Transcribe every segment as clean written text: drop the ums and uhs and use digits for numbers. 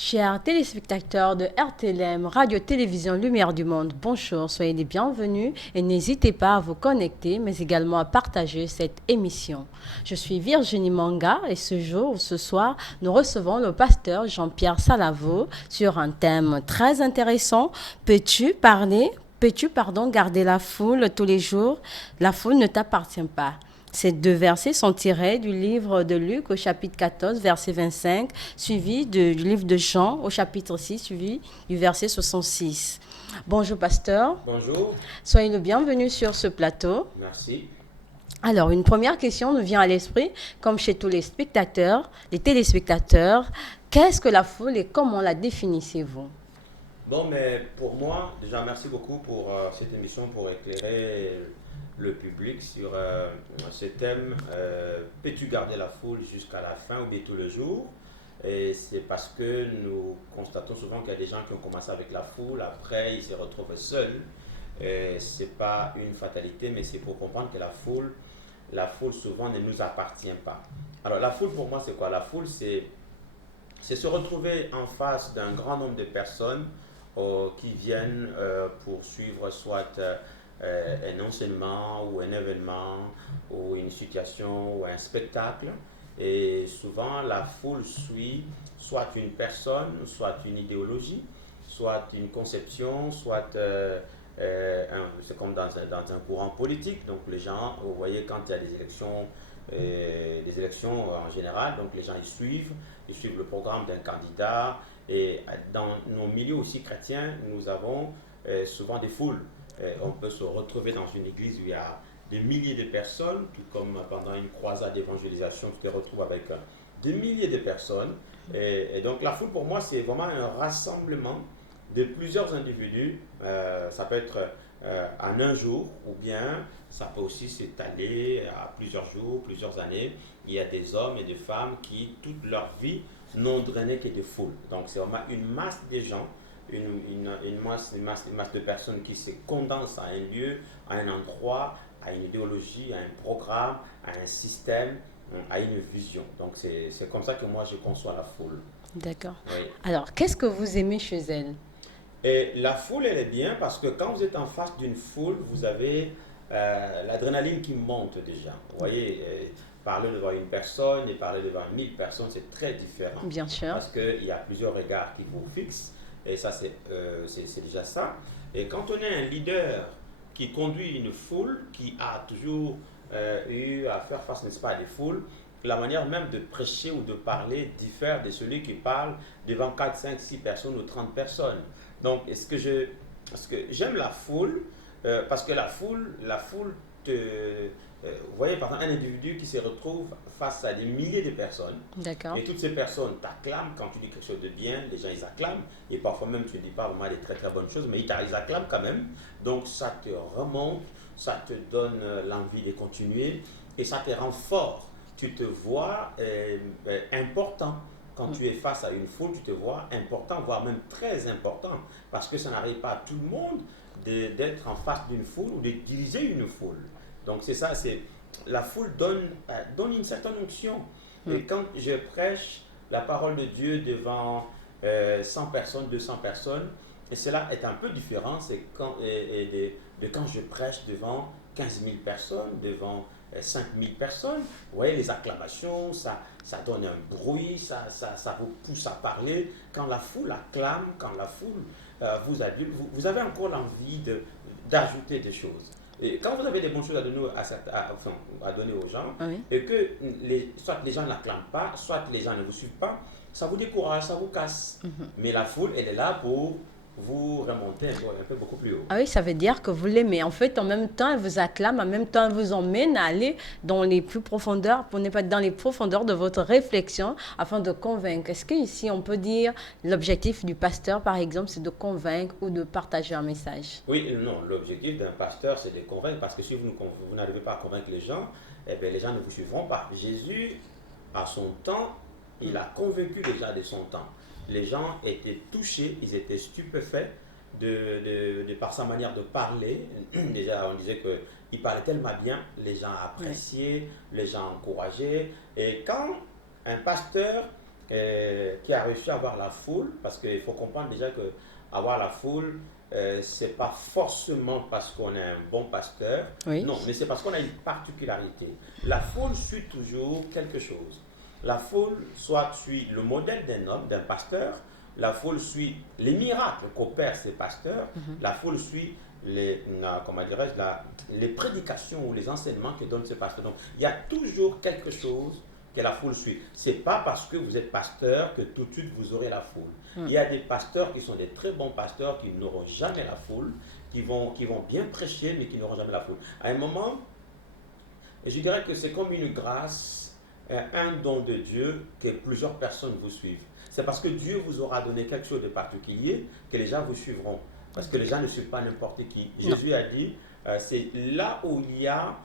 Chers téléspectateurs de RTLM, Radio-Télévision Lumière du Monde, bonjour, soyez les bienvenus et n'hésitez pas à vous connecter, mais également à partager cette émission. Je suis Virginie Manga et ce soir, nous recevons le pasteur Jean-Pierre Salavo sur un thème très intéressant. Peux-tu garder la foule tous les jours? La foule ne t'appartient pas. Ces deux versets sont tirés du livre de Luc au chapitre 14, verset 25, suivi du livre de Jean au chapitre 6, suivi du verset 66. Bonjour pasteur, Bonjour, soyez le bienvenu sur ce plateau. merci. Alors, une première question nous vient à l'esprit, comme chez tous les spectateurs, les téléspectateurs. Qu'est-ce que la foule et comment la définissez-vous? Bon, mais pour moi, déjà, merci beaucoup pour cette émission, pour éclairer le public sur ce thème. Peux-tu garder la foule jusqu'à la fin ou bien tout le jour? Et c'est parce que nous constatons souvent qu'il y a des gens qui ont commencé avec la foule, après ils se retrouvent seuls. Ce n'est pas une fatalité, mais c'est pour comprendre que la foule souvent ne nous appartient pas. Alors la foule pour moi c'est quoi? La foule c'est se retrouver en face d'un grand nombre de personnes qui viennent pour suivre soit un enseignement ou un événement ou une situation ou un spectacle. Et souvent, la foule suit soit une personne, soit une idéologie, soit une conception, soit c'est comme dans un courant politique. Donc les gens, vous voyez, quand il y a des élections en général, donc les gens ils suivent le programme d'un candidat. Et dans nos milieux aussi chrétiens, nous avons souvent des foules. On peut se retrouver dans une église où il y a des milliers de personnes, tout comme pendant une croisade d'évangélisation, tu te retrouves avec des milliers de personnes. Et donc la foule pour moi, c'est vraiment un rassemblement de plusieurs individus. Ça peut être en un jour ou bien ça peut aussi s'étaler à plusieurs jours, plusieurs années. Il y a des hommes et des femmes qui, toute leur vie, n'ont drainé que des foules. Donc c'est vraiment une masse de gens, une masse de personnes qui se condensent à un lieu, à un endroit, à une idéologie, à un programme, à un système, à une vision. Donc c'est comme ça que moi je conçois la foule. D'accord. Oui. Alors, qu'est-ce que vous aimez chez elle? Et la foule, elle est bien parce que quand vous êtes en face d'une foule, vous avez l'adrénaline qui monte déjà. Vous voyez, parler devant une personne et parler devant 1000 personnes, c'est très différent. Bien sûr. Parce qu'il y a plusieurs regards qui vous fixent. Et ça, c'est déjà ça. Et quand on est un leader qui conduit une foule, qui a toujours eu à faire face, n'est-ce pas, à des foules, la manière même de prêcher ou de parler diffère de celui qui parle devant 4, 5, 6 personnes ou 30 personnes. Donc, est-ce que j'aime la foule parce que la foule vous voyez, par exemple, un individu qui se retrouve face à des milliers de personnes D'accord. et toutes ces personnes t'acclament quand tu dis quelque chose de bien, les gens ils acclament et parfois même tu ne dis pas vraiment des très très bonnes choses, mais ils acclament quand même. Donc, ça te remonte, ça te donne l'envie de continuer et ça te rend fort. Tu te vois important. Quand tu es face à une foule, tu te vois important, voire même très important, parce que ça n'arrive pas à tout le monde d'être en face d'une foule ou de diriger une foule. Donc c'est ça, la foule donne une certaine onction. Et quand je prêche la parole de Dieu devant 100 personnes, 200 personnes, et cela est un peu différent, c'est de quand je prêche devant 15 000 personnes, devant 5000 personnes. Vous voyez, les acclamations, ça donne un bruit, ça vous pousse à parler. Quand la foule acclame, quand la foule vous adule, vous avez encore l'envie d'ajouter des choses. Et quand vous avez des bonnes choses à donner, à donner aux gens, Oui. et que soit les gens n'acclament pas, soit les gens ne vous suivent pas, ça vous décourage, ça vous casse. Mais la foule, elle est là pour vous remonter un peu beaucoup plus haut. Ah oui, ça veut dire que vous l'aimez. En fait, en même temps, elle vous acclame, en même temps, elle vous emmène à aller dans les plus profondeurs, pour ne pas être dans les profondeurs de votre réflexion, afin de convaincre. Est-ce qu'ici, on peut dire, l'objectif du pasteur, par exemple, c'est de convaincre ou de partager un message? Oui, non, l'objectif d'un pasteur, c'est de les convaincre, parce que si vous n'arrivez pas à convaincre les gens, eh bien, les gens ne vous suivront pas. Jésus, à son temps, il a convaincu les gens de son temps. Les gens étaient touchés, ils étaient stupéfaits par sa manière de parler. Déjà, on disait qu'il parlait tellement bien, les gens Oui. appréciaient, les gens encourageaient. Et quand un pasteur qui a réussi à avoir la foule, parce qu'il faut comprendre déjà que avoir la foule, c'est pas forcément parce qu'on est un bon pasteur, Oui. non, mais c'est parce qu'on a une particularité. La foule suit toujours quelque chose. La foule soit suit le modèle d'un homme, d'un pasteur, la foule suit les miracles qu'opèrent ces pasteurs, la foule suit comment dirais-je, les prédications ou les enseignements que donne ce pasteur. Donc, il y a toujours quelque chose que la foule suit. Ce n'est pas parce que vous êtes pasteur que tout de suite vous aurez la foule. Il y a des pasteurs qui sont des très bons pasteurs qui n'auront jamais la foule, qui vont bien prêcher mais qui n'auront jamais la foule. À un moment, je dirais que c'est comme une grâce, un don de Dieu que plusieurs personnes vous suivent. C'est parce que Dieu vous aura donné quelque chose de particulier que les gens vous suivront. Parce que les gens ne suivent pas n'importe qui. Jésus a dit, c'est là où il y a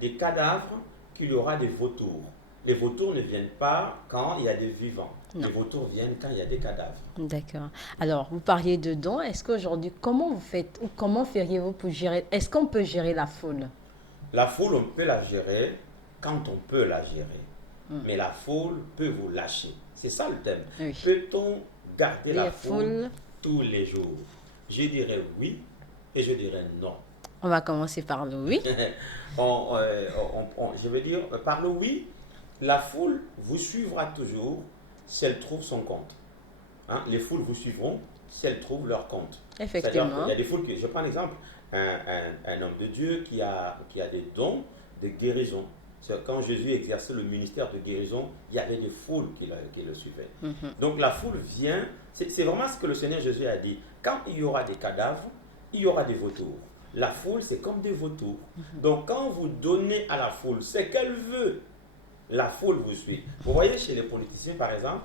des cadavres qu'il y aura des vautours. Les vautours ne viennent pas quand il y a des vivants. Non. Les vautours viennent quand il y a des cadavres. D'accord. Alors, vous parliez de dons. Est-ce qu'aujourd'hui, comment vous faites ou comment feriez-vous pour gérer? Est-ce qu'on peut gérer la foule? La foule, on peut la gérer quand on peut la gérer. Mais la foule peut vous lâcher. C'est ça le thème. Oui. Peut-on garder la foule foules. tous les jours? Je dirais oui et je dirais non. On va commencer par le oui. Je veux dire, par le oui, la foule vous suivra toujours si elle trouve son compte. Hein? Les foules vous suivront si elles trouvent leur compte. Effectivement. Il y a des foules je prends l'exemple, un homme de Dieu qui a des dons de guérison. Quand Jésus exerçait le ministère de guérison, il y avait des foules qui le suivaient. Donc la foule vient, c'est vraiment ce que le Seigneur Jésus a dit. Quand il y aura des cadavres, il y aura des vautours. La foule, c'est comme des vautours. Donc quand vous donnez à la foule ce qu'elle veut, la foule vous suit. Vous voyez chez les politiciens, par exemple,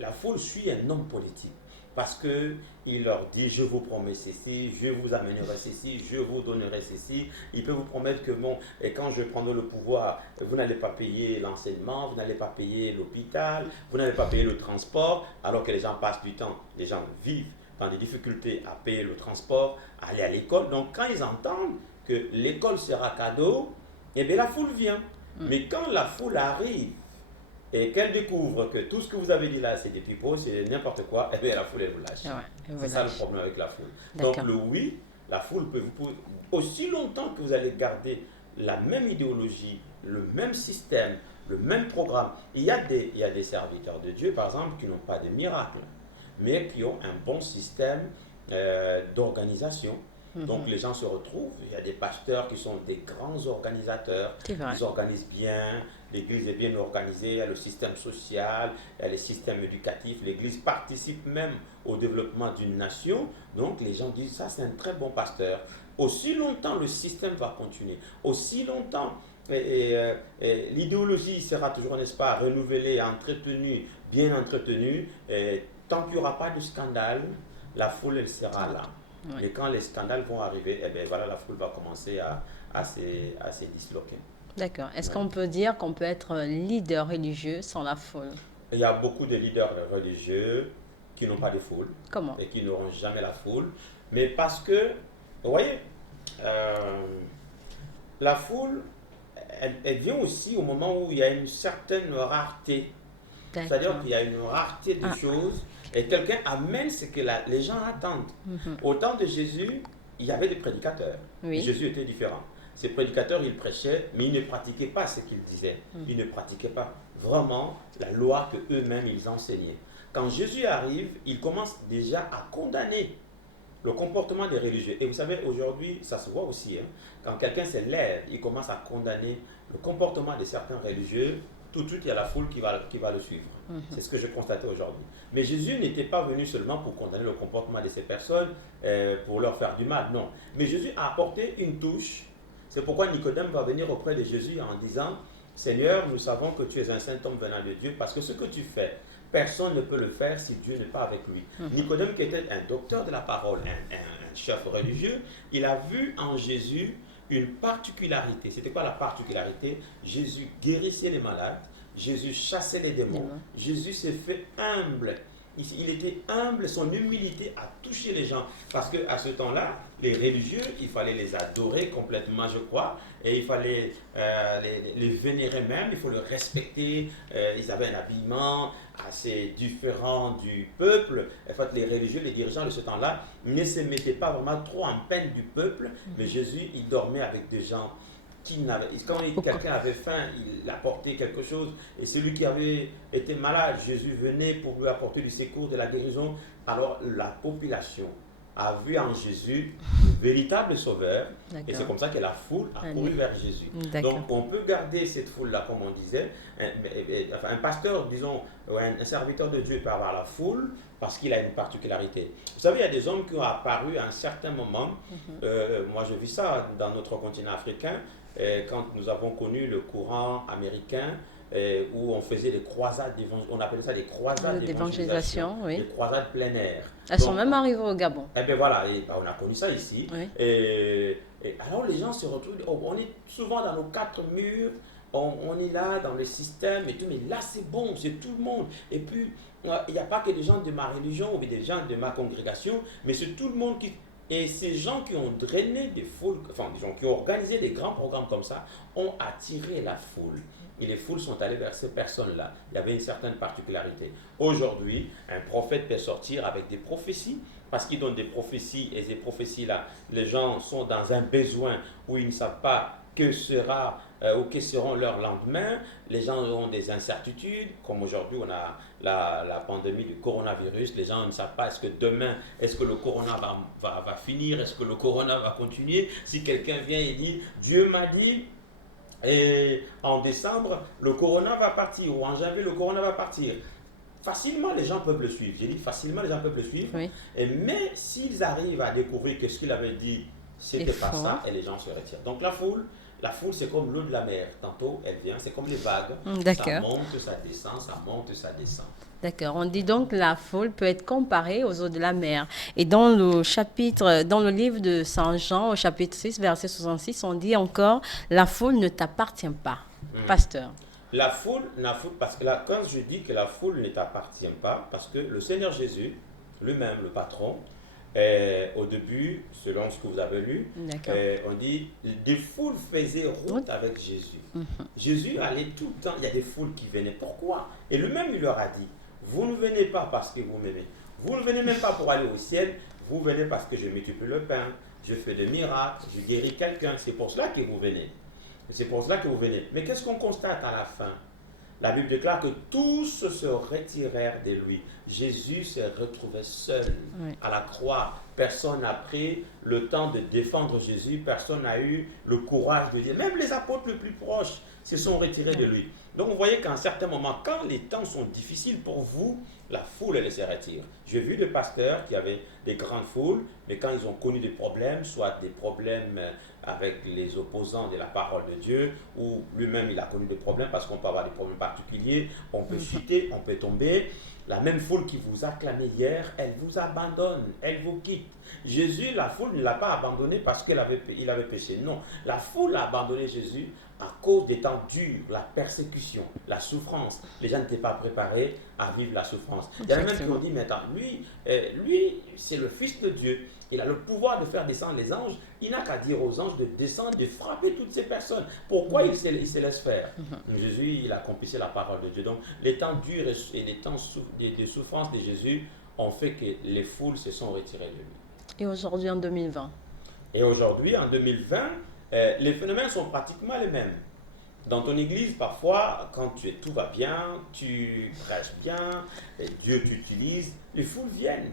la foule suit un homme politique. Parce qu'il leur dit, je vous promets ceci, je vous amènerai ceci, je vous donnerai ceci. Il peut vous promettre que bon, et quand je prendrai le pouvoir, vous n'allez pas payer l'enseignement, vous n'allez pas payer l'hôpital, vous n'allez pas payer le transport, alors que les gens passent du temps, les gens vivent dans des difficultés à payer le transport, à aller à l'école. Donc quand ils entendent que l'école sera cadeau, eh bien la foule vient. Mais quand la foule arrive, et qu'elle découvre que tout ce que vous avez dit là, c'est des pipeaux, c'est n'importe quoi, et bien la foule, elle vous lâche. C'est ça le problème avec la foule. Donc le oui, la foule peut vous... Aussi longtemps que vous allez garder la même idéologie, le même système, le même programme. Il y a des serviteurs de Dieu, par exemple, qui n'ont pas de miracles, mais qui ont un bon système d'organisation. Donc les gens se retrouvent, il y a des pasteurs qui sont des grands organisateurs, ils organisent bien, l'église est bien organisée, il y a le système social, il y a les systèmes éducatifs, l'église participe même au développement d'une nation. Donc les gens disent, ça c'est un très bon pasteur. Aussi longtemps le système va continuer, aussi longtemps l'idéologie sera toujours, n'est-ce pas, renouvelée, entretenue, bien entretenue, tant qu'il n'y aura pas de scandale, la foule elle sera là. Et quand les scandales vont arriver, eh bien, voilà, la foule va commencer à se disloquer. D'accord. Est-ce qu'on peut dire qu'on peut être leader religieux sans la foule? Il y a beaucoup de leaders religieux qui n'ont pas de foule. Comment? Et qui n'auront jamais la foule. Mais parce que, vous voyez, la foule, elle vient aussi au moment où il y a une certaine rareté. C'est-à-dire qu'il y a une rareté de choses. Et quelqu'un amène ce que les gens attendent. Au temps de Jésus, il y avait des prédicateurs. Oui. Jésus était différent. Ces prédicateurs, ils prêchaient, mais ils ne pratiquaient pas ce qu'ils disaient. Ils ne pratiquaient pas vraiment la loi qu'eux-mêmes, ils enseignaient. Quand Jésus arrive, il commence déjà à condamner le comportement des religieux. Et vous savez, aujourd'hui, ça se voit aussi. Quand quelqu'un se lève, il commence à condamner le comportement de certains religieux. Tout de suite, il y a la foule qui va le suivre. C'est ce que je constatais aujourd'hui. Mais Jésus n'était pas venu seulement pour condamner le comportement de ces personnes, pour leur faire du mal, non. Mais Jésus a apporté une touche. C'est pourquoi Nicodème va venir auprès de Jésus en disant, Seigneur, nous savons que tu es un saint homme venant de Dieu, parce que ce que tu fais, personne ne peut le faire si Dieu n'est pas avec lui. Nicodème, qui était un docteur de la parole, un chef religieux, il a vu en Jésus une particularité. C'était quoi la particularité? Jésus guérissait les malades, Jésus chassait les démons, Jésus s'est fait humble il était humble, son humilité a touché les gens. Parce qu'à ce temps-là, les religieux, il fallait les adorer complètement, je crois, et il fallait les vénérer même, il faut les respecter. Ils avaient un habillement assez différent du peuple. En fait, les religieux, les dirigeants de ce temps-là ne se mettaient pas vraiment trop en peine du peuple, mais Jésus, il dormait avec des gens quand quelqu'un avait faim, il apportait quelque chose. Et celui qui avait été malade, Jésus venait pour lui apporter du secours, de la guérison. Alors la population a vu en Jésus le véritable sauveur. Et c'est comme ça que la foule a couru vers Jésus. Donc on peut garder cette foule-là, comme on disait. Un pasteur, disons, un serviteur de Dieu peut avoir la foule parce qu'il a une particularité. Vous savez, il y a des hommes qui ont apparu à un certain moment. Moi, je vis ça dans notre continent africain. Quand nous avons connu le courant américain, où on faisait des croisades, on appelait ça des croisades d'évangélisation, oui. Des croisades plein air. Elles sont même arrivées au Gabon. Et bien voilà, on a connu ça ici. Oui. Et alors les gens se retrouvent, on est souvent dans nos quatre murs, on est là dans le système et tout, mais là c'est bon, c'est tout le monde. Et puis, il n'y a pas que des gens de ma religion ou des gens de ma congrégation, mais c'est tout le monde qui... Et ces gens qui ont drainé des foules, enfin, des gens qui ont organisé des grands programmes comme ça, ont attiré la foule. Et les foules sont allées vers ces personnes-là. Il y avait une certaine particularité. Aujourd'hui, un prophète peut sortir avec des prophéties, parce qu'il donne des prophéties, et ces prophéties-là, les gens sont dans un besoin où ils ne savent pas que sera ou que seront leurs lendemains. Les gens ont des incertitudes, comme aujourd'hui on a la pandémie du coronavirus. Les gens ne savent pas est-ce que demain, est-ce que le corona va finir, est-ce que le corona va continuer. Si quelqu'un vient et dit, Dieu m'a dit, et en décembre, le corona va partir, ou en janvier, le corona va partir. Facilement, les gens peuvent le suivre. J'ai dit facilement, les gens peuvent le suivre. Oui. Mais s'ils arrivent à découvrir que ce qu'il avait dit, c'était pas ça, et les gens se retirent. Donc la foule, c'est comme l'eau de la mer. Tantôt, elle vient, c'est comme les vagues. Ça monte, ça descend, ça monte, ça descend. D'accord. On dit donc que la foule peut être comparée aux eaux de la mer. Et dans le livre de Saint Jean, au chapitre 6, verset 66, on dit encore, la foule ne t'appartient pas. Pasteur. La foule, parce que là, quand je dis que la foule ne t'appartient pas, parce que le Seigneur Jésus, lui-même, le patron, au début, selon ce que vous avez lu, on dit des foules faisaient route avec Jésus. Jésus allait tout le temps, il y a des foules qui venaient. Pourquoi? Et lui-même, il leur a dit, vous ne venez pas parce que vous m'aimez. Vous ne venez même pas pour aller au ciel, vous venez parce que je multiplie le pain, je fais des miracles, je guéris quelqu'un. C'est pour cela que vous venez. C'est pour cela que vous venez. Mais qu'est-ce qu'on constate à la fin? La Bible déclare que tous se retirèrent de lui. Jésus s'est retrouvé seul à la croix. Personne n'a pris le temps de défendre Jésus. Personne n'a eu le courage de dire. Même les apôtres les plus proches se sont retirés de lui. Donc vous voyez qu'à un certain moment, quand les temps sont difficiles pour vous, la foule, elle se retire. J'ai vu des pasteurs qui avaient des grandes foules, mais quand ils ont connu des problèmes, soit des problèmes avec les opposants de la parole de Dieu, ou lui-même il a connu des problèmes parce qu'on peut avoir des problèmes particuliers, on peut chuter, on peut tomber. La même foule qui vous acclamait hier, elle vous abandonne, elle vous quitte. Jésus, la foule ne l'a pas abandonné parce qu'il avait péché. Non, la foule a abandonné Jésus à cause des temps durs, la persécution, la souffrance. Les gens n'étaient pas préparés à vivre la souffrance. Il y en a même qui ont dit, mais attends, lui c'est le Fils de Dieu. Il a le pouvoir de faire descendre les anges. Il n'a qu'à dire aux anges de descendre, de frapper toutes ces personnes. Pourquoi il se laisse faire? Jésus, il accomplissait la parole de Dieu. Donc, les temps durs et les temps de souffrance de Jésus ont fait que les foules se sont retirées de lui. Et aujourd'hui, en 2020? Et aujourd'hui, en 2020, les phénomènes sont pratiquement les mêmes. Dans ton église, parfois, quand tout va bien, tu prêches bien, et Dieu t'utilise, les foules viennent.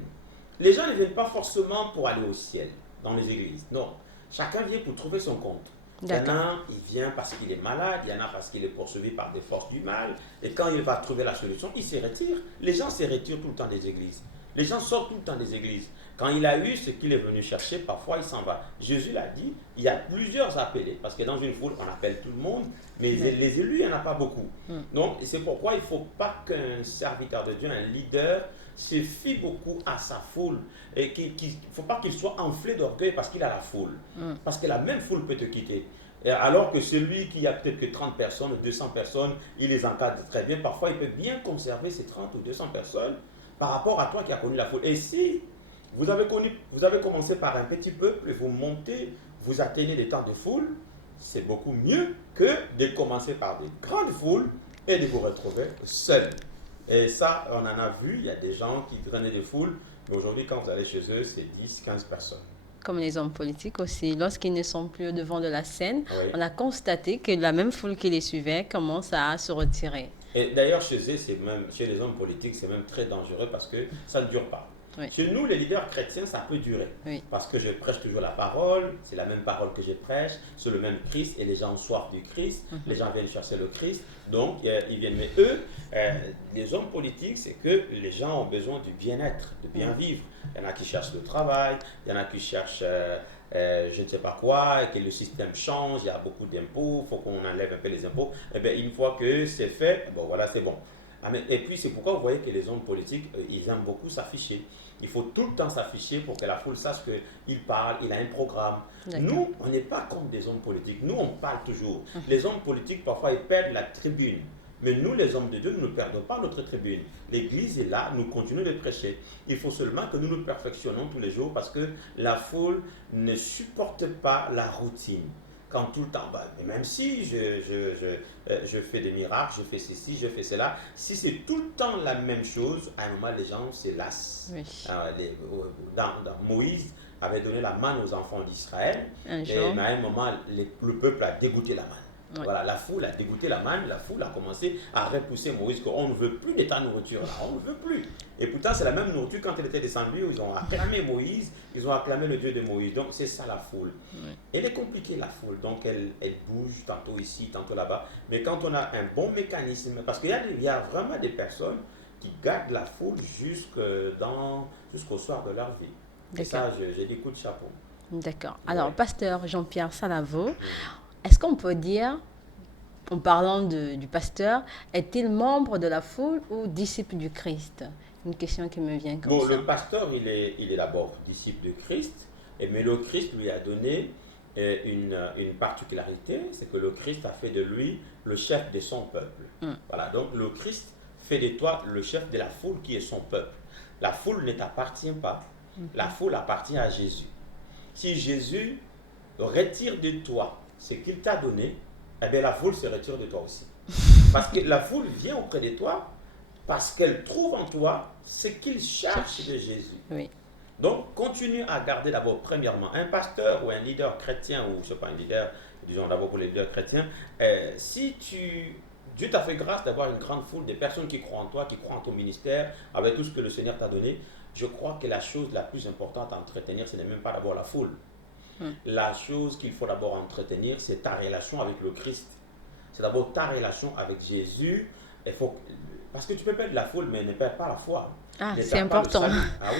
Les gens ne viennent pas forcément pour aller au ciel dans les églises. Non, chacun vient pour trouver son compte. Il y en a, il vient parce qu'il est malade, il y en a parce qu'il est poursuivi par des forces du mal. Et quand il va trouver la solution, il se retire. Les gens se retirent tout le temps des églises. Les gens sortent tout le temps des églises. Quand il a eu ce qu'il est venu chercher, parfois il s'en va. Jésus l'a dit, il y a plusieurs appelés. Parce que dans une foule, on appelle tout le monde, mais les élus, il n'y en a pas beaucoup. Donc, c'est pourquoi il ne faut pas qu'un serviteur de Dieu, un leader, se fie beaucoup à sa foule. Et qu'il ne faut pas qu'il soit enflé d'orgueil parce qu'il a la foule. Parce que la même foule peut te quitter. Alors que celui qui a peut-être que 30 personnes ou 200 personnes, il les encadre très bien. Parfois, il peut bien conserver ces 30 ou 200 personnes. par rapport à toi qui as connu la foule. Et si vous avez commencé par un petit peuple et vous montez, vous atteignez des temps de foule, c'est beaucoup mieux que de commencer par des grandes foules et de vous retrouver seul. Et ça, on en a vu, il y a des gens qui drainaient des foules, mais aujourd'hui, quand vous allez chez eux, c'est 10, 15 personnes. Comme les hommes politiques aussi, lorsqu'ils ne sont plus au devant de la scène, Oui. on a constaté que la même foule qui les suivait commence à se retirer. Et d'ailleurs, chez eux, chez les hommes politiques, c'est même très dangereux parce que ça ne dure pas. Oui. Chez nous, les leaders chrétiens, ça peut durer. Oui. Parce que je prêche toujours la parole, c'est la même parole que je prêche, c'est le même Christ, et les gens ont soif du Christ, les gens viennent chercher le Christ, donc ils viennent. Mais eux, les hommes politiques, c'est que les gens ont besoin du bien-être, de bien vivre. Il y en a qui cherchent le travail, il y en a qui cherchent je ne sais pas quoi, que le système change, il y a beaucoup d'impôts, il faut qu'on enlève un peu les impôts. Et bien, une fois que c'est fait, bon voilà, c'est bon. Et puis, c'est pourquoi vous voyez que les hommes politiques, ils aiment beaucoup s'afficher. Il faut tout le temps s'afficher pour que la foule sache qu'il parle, il a un programme. Nous, on n'est pas contre des hommes politiques. Nous, on parle toujours. Les hommes politiques, parfois, ils perdent la tribune. Mais nous, les hommes de Dieu, nous ne perdons pas notre tribune. L'Église est là, nous continuons de prêcher. Il faut seulement que nous nous perfectionnons tous les jours parce que la foule ne supporte pas la routine. Quand tout le temps, même si je fais des miracles, je fais ceci, je fais cela, si c'est tout le temps la même chose, à un moment, les gens se lassent. Oui. Moïse avait donné la manne aux enfants d'Israël, Un mais jour. à un moment, le peuple a dégoûté la manne. Oui. Voilà, la foule a dégoûté la manne, la foule a commencé à repousser Moïse, qu'on ne veut plus de ta nourriture là, on ne veut plus. Et pourtant, c'est la même nourriture quand elle était descendue, ils ont acclamé Moïse, ils ont acclamé le Dieu de Moïse. Donc, c'est ça la foule. Oui. Elle est compliquée la foule, donc elle bouge tantôt ici, tantôt là-bas. Mais quand on a un bon mécanisme, parce qu'il y a vraiment des personnes qui gardent la foule jusqu'au soir de leur vie. Et ça, j'ai des coups de chapeau. D'accord. Alors, Ouais. pasteur Jean-Pierre Salavo, est-ce qu'on peut dire, en parlant du pasteur, est-il membre de la foule ou disciple du Christ? Une question qui me vient comme Bon, ça. le pasteur, il est d'abord disciple de Christ, mais le Christ lui a donné une particularité, c'est que le Christ a fait de lui le chef de son peuple. Voilà, donc le Christ fait de toi le chef de la foule qui est son peuple. La foule ne t'appartient pas, la foule appartient à Jésus. Si Jésus retire de toi ce qu'il t'a donné, eh bien la foule se retire de toi aussi. Parce que la foule vient auprès de toi parce qu'elle trouve en toi ce qu'il cherche de Jésus. Oui. Donc, continue à garder d'abord, premièrement, un pasteur ou un leader chrétien, ou je ne sais pas, un leader, disons d'abord pour les leaders chrétiens, Dieu t'a fait grâce d'avoir une grande foule de personnes qui croient en toi, qui croient en ton ministère, avec tout ce que le Seigneur t'a donné. Je crois que la chose la plus importante à entretenir, ce n'est même pas d'abord la foule. La chose qu'il faut d'abord entretenir, c'est ta relation avec le Christ. C'est d'abord ta relation avec Jésus. Parce que tu peux perdre la foule, mais ne perds pas la foi. Ah, Ne c'est perds pas le important. salut. Ah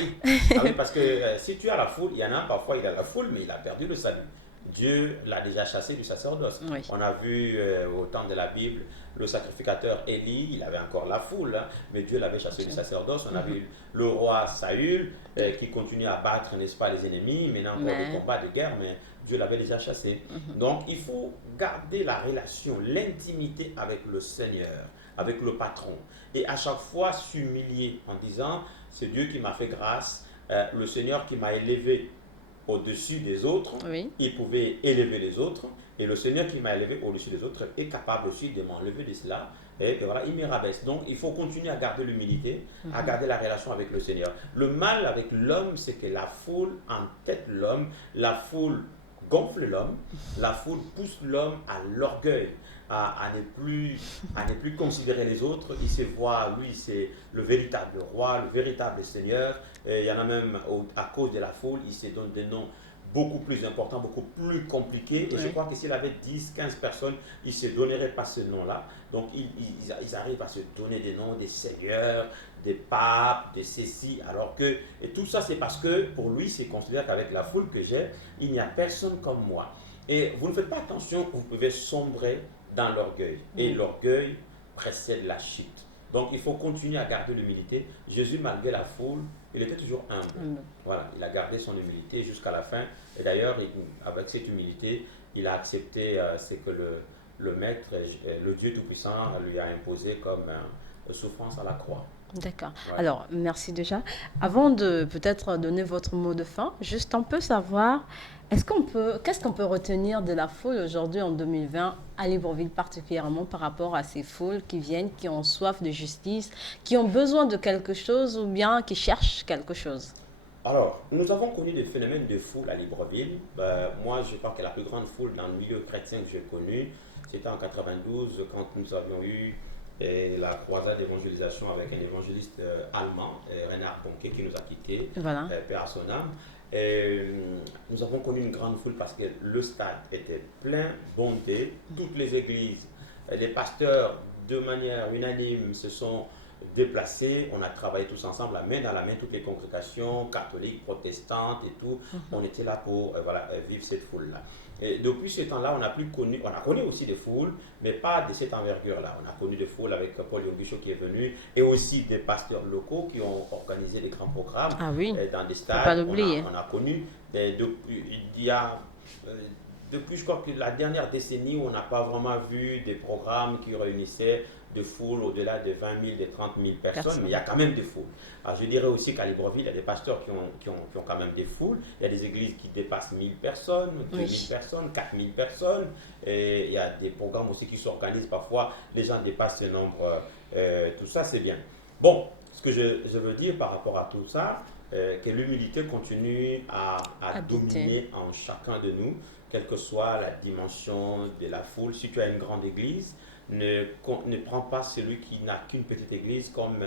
oui, parce que si tu as la foule, il y en a parfois, il a la foule, mais il a perdu le salut. Dieu l'a déjà chassé du sacerdoce. Oui. On a vu au temps de la Bible, le sacrificateur Élie, il avait encore la foule, hein, mais Dieu l'avait chassé du sacerdoce. On a vu le roi Saül qui continuait à battre, n'est-ce pas, les ennemis, maintenant encore des combats de guerre, mais Dieu l'avait déjà chassé. Donc il faut garder la relation, l'intimité avec le Seigneur, avec le patron. Et à chaque fois s'humilier en disant, c'est Dieu qui m'a fait grâce, le Seigneur qui m'a élevé au-dessus des autres, Oui. il pouvait élever les autres, et le Seigneur qui m'a élevé au-dessus des autres est capable aussi de m'enlever de cela, et que voilà, il me rabaisse. Donc il faut continuer à garder l'humilité, à garder la relation avec le Seigneur. Le mal avec l'homme, c'est que la foule entête l'homme, la foule gonfle l'homme, la foule pousse l'homme à l'orgueil, à ne plus considérer les autres. Il se voit, lui, c'est le véritable roi, le véritable Seigneur. Et il y en a même, à cause de la foule, il se donne des noms beaucoup plus importants, beaucoup plus compliqués. Et je crois que s'il avait 10, 15 personnes, il ne se donnerait pas ce nom-là. Donc, ils arrivent à se donner des noms des seigneurs, des papes, des ceci, alors que, et tout ça, c'est parce que, pour lui, c'est considéré qu'avec la foule que j'ai, il n'y a personne comme moi. Et vous ne faites pas attention, vous pouvez sombrer dans l'orgueil. Et l'orgueil précède la chute. Donc, il faut continuer à garder l'humilité. Jésus, malgré la foule, il était toujours humble. Voilà, il a gardé son humilité jusqu'à la fin. Et d'ailleurs, avec cette humilité, il a accepté ce que le Maître, le Dieu Tout-Puissant, lui a imposé comme souffrance à la croix. D'accord. Ouais. Alors, merci déjà. Avant de peut-être donner votre mot de fin, juste on peut savoir, qu'est-ce qu'on peut retenir de la foule aujourd'hui en 2020 à Libreville particulièrement par rapport à ces foules qui viennent, qui ont soif de justice, qui ont besoin de quelque chose ou bien qui cherchent quelque chose? Alors, nous avons connu des phénomènes de foule à Libreville. Moi, je crois que la plus grande foule dans le milieu chrétien que j'ai connu, c'était en 92 quand nous avions eu la croisade d'évangélisation avec un évangéliste allemand, Reinhard Bonke, qui nous a quittés, Voilà. paix à son âme. Et, nous avons connu une grande foule parce que le stade était plein, bondé, toutes les églises, les pasteurs, de manière unanime, se sont déplacés. On a travaillé tous ensemble, la main dans la main, toutes les congrégations catholiques, protestantes et tout. On était là pour vivre cette foule-là. Et depuis ce temps-là, on a connu aussi des foules, mais pas de cette envergure-là. On a connu des foules avec Paul Yoguicho qui est venu et aussi des pasteurs locaux qui ont organisé des grands programmes Ah oui, dans des faut pas stades. l'oublier. On a connu il y a euh, depuis, je crois que la dernière décennie, on n'a pas vraiment vu des programmes qui réunissaient de foules au-delà de 20 000, de 30 000 personnes, mais il y a quand même des foules. Alors, je dirais aussi qu'à Libreville, il y a des pasteurs qui ont quand même des foules. Il y a des églises qui dépassent 1000 personnes, 2000 Oui. personnes, 4000 personnes. Et il y a des programmes aussi qui s'organisent. Parfois, les gens dépassent ce nombre. Tout ça, c'est bien. Bon, ce que je veux dire par rapport à tout ça, que l'humilité continue à Habiter. dominer en chacun de nous, quelle que soit la dimension de la foule. Si tu as une grande église, ne prends pas celui qui n'a qu'une petite église comme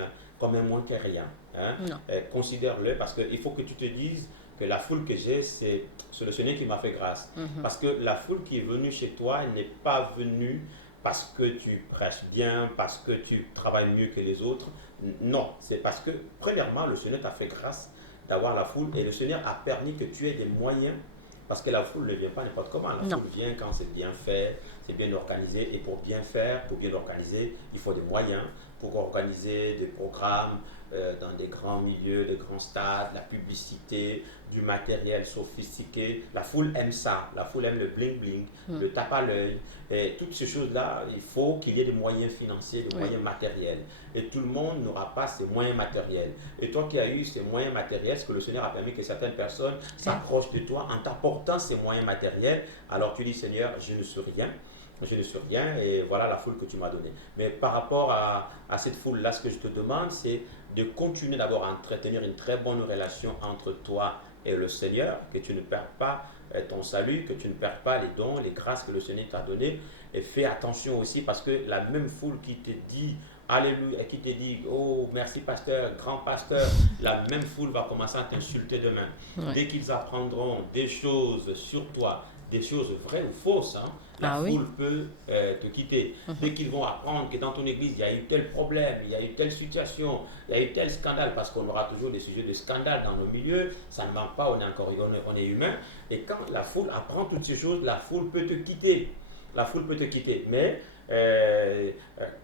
un moins que rien. Hein. Non. Considère-le parce qu'il faut que tu te dises que la foule que j'ai, c'est le Seigneur qui m'a fait grâce. Parce que la foule qui est venue chez toi n'est pas venue parce que tu prêches bien, parce que tu travailles mieux que les autres. Non, c'est parce que, premièrement, le Seigneur t'a fait grâce d'avoir la foule et le Seigneur a permis que tu aies des moyens parce que la foule ne vient pas n'importe comment. La Non. foule vient quand c'est bien fait, c'est bien organisé. Et pour bien faire, pour bien organiser, il faut des moyens pour organiser des programmes dans des grands milieux, des grands stades, la publicité, du matériel sophistiqué. La foule aime ça. La foule aime le bling-bling, le tape à l'œil. Et toutes ces choses-là, il faut qu'il y ait des moyens financiers, des moyens matériels. Et tout le monde n'aura pas ces moyens matériels. Et toi qui as eu ces moyens matériels, ce que le Seigneur a permis que certaines personnes s'approchent de toi en t'apportant ces moyens matériels, alors tu dis, Seigneur, je ne suis rien. Je ne suis rien et voilà la foule que tu m'as donnée. Mais par rapport à cette foule-là, ce que je te demande, c'est de continuer d'abord à entretenir une très bonne relation entre toi et le Seigneur, que tu ne perds pas ton salut, que tu ne perds pas les dons, les grâces que le Seigneur t'a données. Et fais attention aussi parce que la même foule qui te dit Alléluia, qui te dit oh merci pasteur, grand pasteur, la même foule va commencer à t'insulter demain. Ouais. Dès qu'ils apprendront des choses sur toi, des choses vraies ou fausses, hein, la foule peut te quitter. Dès qu'ils vont apprendre que dans ton église, il y a eu tel problème, il y a eu telle situation, il y a eu tel scandale, parce qu'on aura toujours des sujets de scandale dans nos milieux, ça ne manque pas, on est humain. Et quand la foule apprend toutes ces choses, la foule peut te quitter. La foule peut te quitter. Mais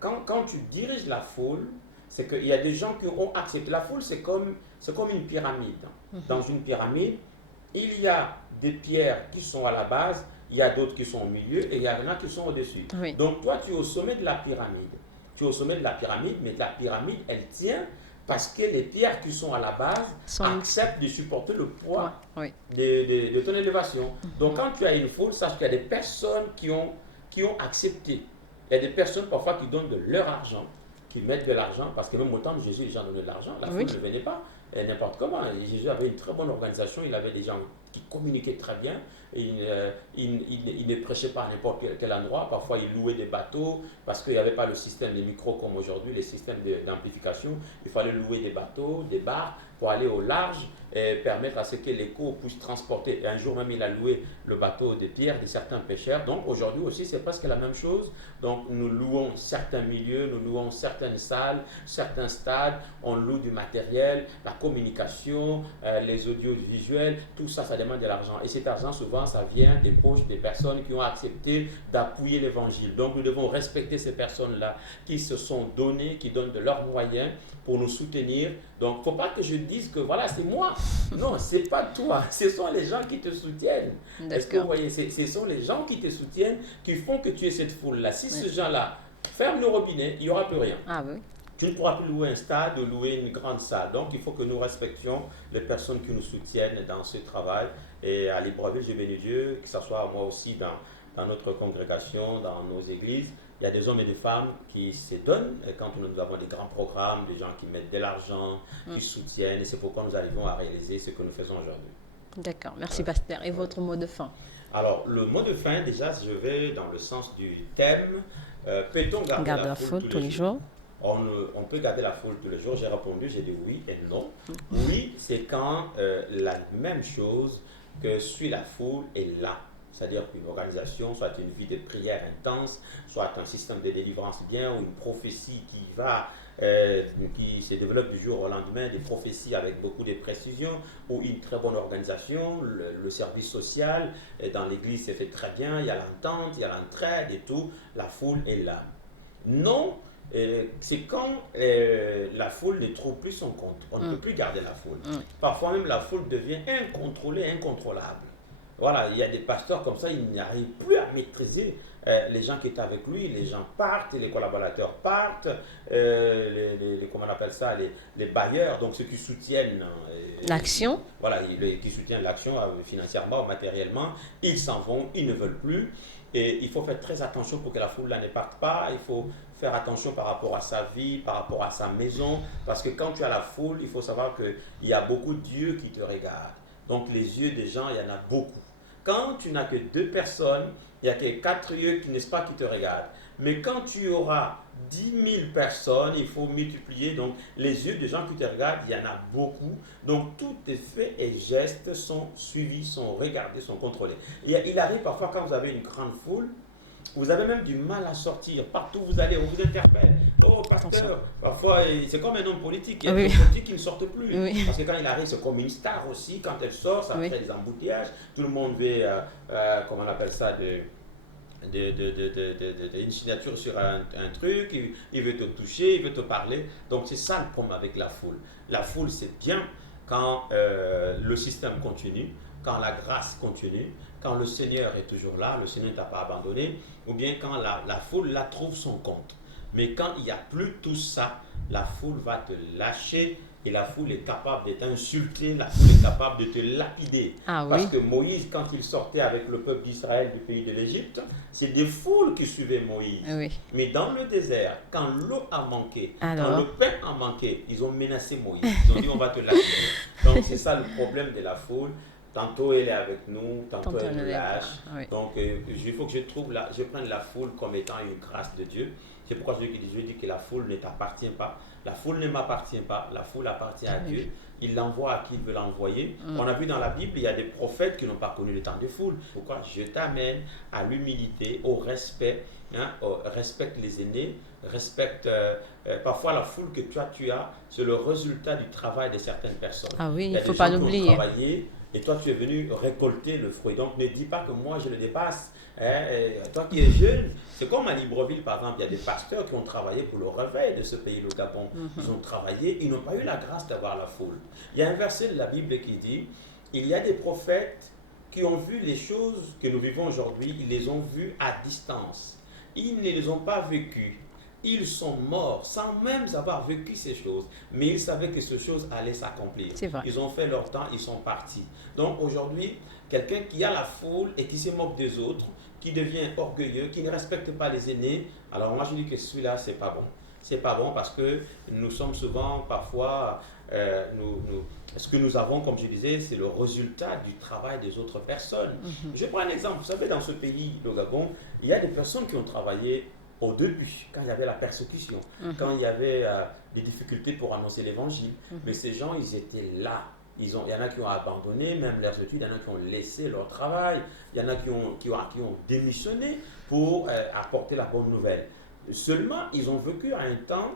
quand tu diriges la foule, c'est qu'il y a des gens qui ont accepté. La foule, c'est comme une pyramide. Dans une pyramide, il y a des pierres qui sont à la base, il y a d'autres qui sont au milieu et il y en a qui sont au-dessus. Oui. Donc toi, tu es au sommet de la pyramide. Tu es au sommet de la pyramide, mais la pyramide, elle tient parce que les pierres qui sont à la base acceptent de supporter le poids de ton élévation. Donc quand tu as une foule, sache qu'il y a des personnes qui ont accepté. Il y a des personnes parfois qui donnent de leur argent, qui mettent de l'argent, parce que même au temps de Jésus, les gens donnaient de l'argent, la foule ne venait pas n'importe comment. Et Jésus avait une très bonne organisation, il avait des gens qui communiquaient très bien, et il ne prêchait pas à n'importe quel endroit, parfois il louait des bateaux, parce qu'il n'y avait pas le système de micro comme aujourd'hui, les systèmes d'amplification, il fallait louer des bateaux, des barques, pour aller au large et permettre à ce que l'écho puisse transporter. Et un jour même, il a loué le bateau de Pierre, de certains pêcheurs. Donc aujourd'hui aussi, c'est presque la même chose. Donc nous louons certains milieux, nous louons certaines salles, certains stades, on loue du matériel, la communication, les audiovisuels, tout ça, ça demande de l'argent. Et cet argent, souvent, ça vient des poches des personnes qui ont accepté d'appuyer l'évangile. Donc nous devons respecter ces personnes-là qui se sont données, qui donnent de leurs moyens pour nous soutenir. Donc il ne faut pas que je dise que voilà, c'est moi. Non, ce n'est pas toi. Ce sont les gens qui te soutiennent. Est-ce que vous voyez, ce sont les gens qui te soutiennent qui font que tu es cette foule-là. Si ces gens-là ferment le robinet, il n'y aura plus rien. Ah oui. Tu ne pourras plus louer un stade ou louer une grande salle. Donc il faut que nous respections les personnes qui nous soutiennent dans ce travail. Et à Libreville, j'ai béni Dieu, que ce soit moi aussi dans notre congrégation, dans nos églises. Il y a des hommes et des femmes qui se donnent et quand nous avons des grands programmes, des gens qui mettent de l'argent, qui soutiennent. Et c'est pourquoi nous arrivons à réaliser ce que nous faisons aujourd'hui. D'accord, merci pasteur. Et votre mot de fin? Alors, le mot de fin, déjà, je vais dans le sens du thème. Peut-on garder la foule tous les jours? On peut garder la foule tous les jours. J'ai répondu, j'ai dit oui et non. Oui, c'est quand la même chose que suit la foule est là. C'est-à-dire qu'une organisation, soit une vie de prière intense, soit un système de délivrance bien, ou une prophétie qui se développe du jour au lendemain, des prophéties avec beaucoup de précision, ou une très bonne organisation, le service social, dans l'église c'est fait très bien, il y a l'entente, il y a l'entraide et tout, la foule est là. Non, c'est quand la foule ne trouve plus son compte, on ne peut plus garder la foule. Parfois même la foule devient incontrôlée, incontrôlable. Voilà, il y a des pasteurs comme ça, ils n'arrivent plus à maîtriser les gens qui étaient avec lui, les gens partent, les collaborateurs partent, comment on appelle ça, les bailleurs, donc ceux qui soutiennent l'action. Voilà, qui soutiennent l'action financièrement ou matériellement, ils s'en vont, ils ne veulent plus. Et il faut faire très attention pour que la foule là ne parte pas, il faut faire attention par rapport à sa vie, par rapport à sa maison, parce que quand tu as la foule, il faut savoir qu'il y a beaucoup d'yeux qui te regardent. Donc les yeux des gens, il y en a beaucoup. Quand tu n'as que 2 personnes, il n'y a que 4 yeux qui te regardent. Mais quand tu auras 10 000 personnes, il faut multiplier. Donc les yeux des gens qui te regardent, il y en a beaucoup. Donc tous tes faits et gestes sont suivis, sont regardés, sont contrôlés. Il arrive parfois quand vous avez une grande foule, vous avez même du mal à sortir. Partout où vous allez, on vous interpelle. Oh, pasteur, parfois, c'est comme un homme politique. Il y a des politiques qui ne sortent plus. Oui. Parce que quand il arrive, c'est comme une star aussi. Quand elle sort, ça fait des embouteillages. Tout le monde veut, comment on appelle ça, une signature sur un truc. Il veut te toucher, il veut te parler. Donc, c'est ça le problème avec la foule. La foule, c'est bien quand le système continue, quand la grâce continue, quand le Seigneur est toujours là, le Seigneur ne t'a pas abandonné, ou bien quand la foule la trouve son compte. Mais quand il n'y a plus tout ça, la foule va te lâcher et la foule est capable de t'insulter, la foule est capable de te lapider. Parce que Moïse, quand il sortait avec le peuple d'Israël du pays de l'Égypte, c'est des foules qui suivaient Moïse. Mais dans le désert, quand l'eau a manqué, quand le pain a manqué, ils ont menacé Moïse. Ils ont dit on va te lâcher. Donc c'est ça le problème de la foule. Tantôt elle est avec nous, tantôt elle nous lâche. Donc il faut que je prenne la foule comme étant une grâce de Dieu. C'est pourquoi je dis que la foule ne t'appartient pas. La foule ne m'appartient pas. La foule appartient à Dieu. Il l'envoie à qui il veut l'envoyer. On a vu dans la Bible, il y a des prophètes qui n'ont pas connu le temps de foule. Pourquoi? Je t'amène à l'humilité, au respect. Respecte les aînés, respecte parfois la foule que tu as, c'est le résultat du travail de certaines personnes. Il ne faut pas l'oublier. Et toi, tu es venu récolter le fruit. Donc, ne dis pas que moi, je le dépasse. Toi qui es jeune, c'est comme à Libreville, par exemple, il y a des pasteurs qui ont travaillé pour le réveil de ce pays, le Gabon. Ils ont travaillé, ils n'ont pas eu la grâce d'avoir la foule. Il y a un verset de la Bible qui dit, il y a des prophètes qui ont vu les choses que nous vivons aujourd'hui, ils les ont vues à distance. Ils ne les ont pas vécues. Ils sont morts sans même avoir vécu ces choses, mais ils savaient que ces choses allaient s'accomplir. Ils ont fait leur temps, ils sont partis. Donc aujourd'hui, quelqu'un qui a la foule et qui se moque des autres, qui devient orgueilleux, qui ne respecte pas les aînés, alors moi je dis que celui-là, c'est pas bon. C'est pas bon parce que nous sommes souvent, parfois, ce que nous avons, comme je disais, c'est le résultat du travail des autres personnes. Je prends un exemple. Vous savez, dans ce pays, le Gabon, il y a des personnes qui ont travaillé au début, quand il y avait la persécution, quand il y avait des difficultés pour annoncer l'évangile. Mais ces gens, ils étaient là. Il y en a qui ont abandonné même leurs études, il y en a qui ont laissé leur travail, il y en a qui ont démissionné pour apporter la bonne nouvelle. Seulement, ils ont vécu à un temps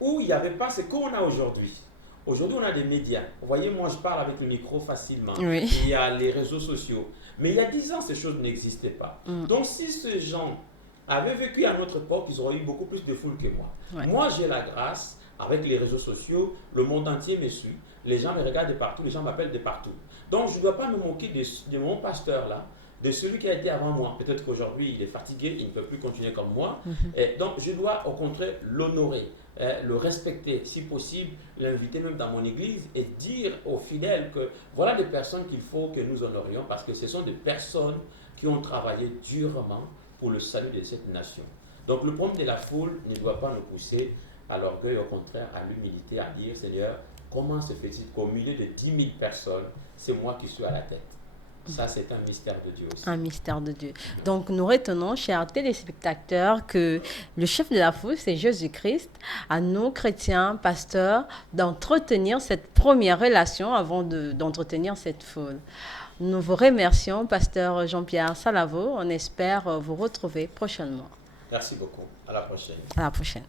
où il n'y avait pas ce qu'on a aujourd'hui. Aujourd'hui, on a des médias. Vous voyez, moi, je parle avec le micro facilement. Il y a les réseaux sociaux. Mais il y a 10 ans, ces choses n'existaient pas. Donc, si ces gens avaient vécu à notre époque, ils auraient eu beaucoup plus de foule que moi. Moi, j'ai la grâce, avec les réseaux sociaux, le monde entier me suit. Les gens me regardent de partout, les gens m'appellent de partout. Donc, je ne dois pas me moquer de mon pasteur là. de celui qui a été avant moi. Peut-être qu'aujourd'hui, il est fatigué, il ne peut plus continuer comme moi. Mhm. Et donc, je dois au contraire l'honorer, le respecter, si possible, l'inviter même dans mon église et dire aux fidèles que voilà des personnes qu'il faut que nous honorions parce que ce sont des personnes qui ont travaillé durement pour le salut de cette nation. Donc, le problème de la foule ne doit pas nous pousser à l'orgueil, au contraire, à l'humilité, à dire, Seigneur, comment se fait-il qu'au milieu de 10 000 personnes, c'est moi qui suis à la tête? Ça, c'est un mystère de Dieu aussi. Un mystère de Dieu. Donc, nous retenons, chers téléspectateurs, que le chef de la foule, c'est Jésus-Christ. À nous, chrétiens, pasteurs, d'entretenir cette première relation avant d'entretenir cette foule. Nous vous remercions, pasteur Jean-Pierre Salavo. On espère vous retrouver prochainement. Merci beaucoup. À la prochaine. À la prochaine.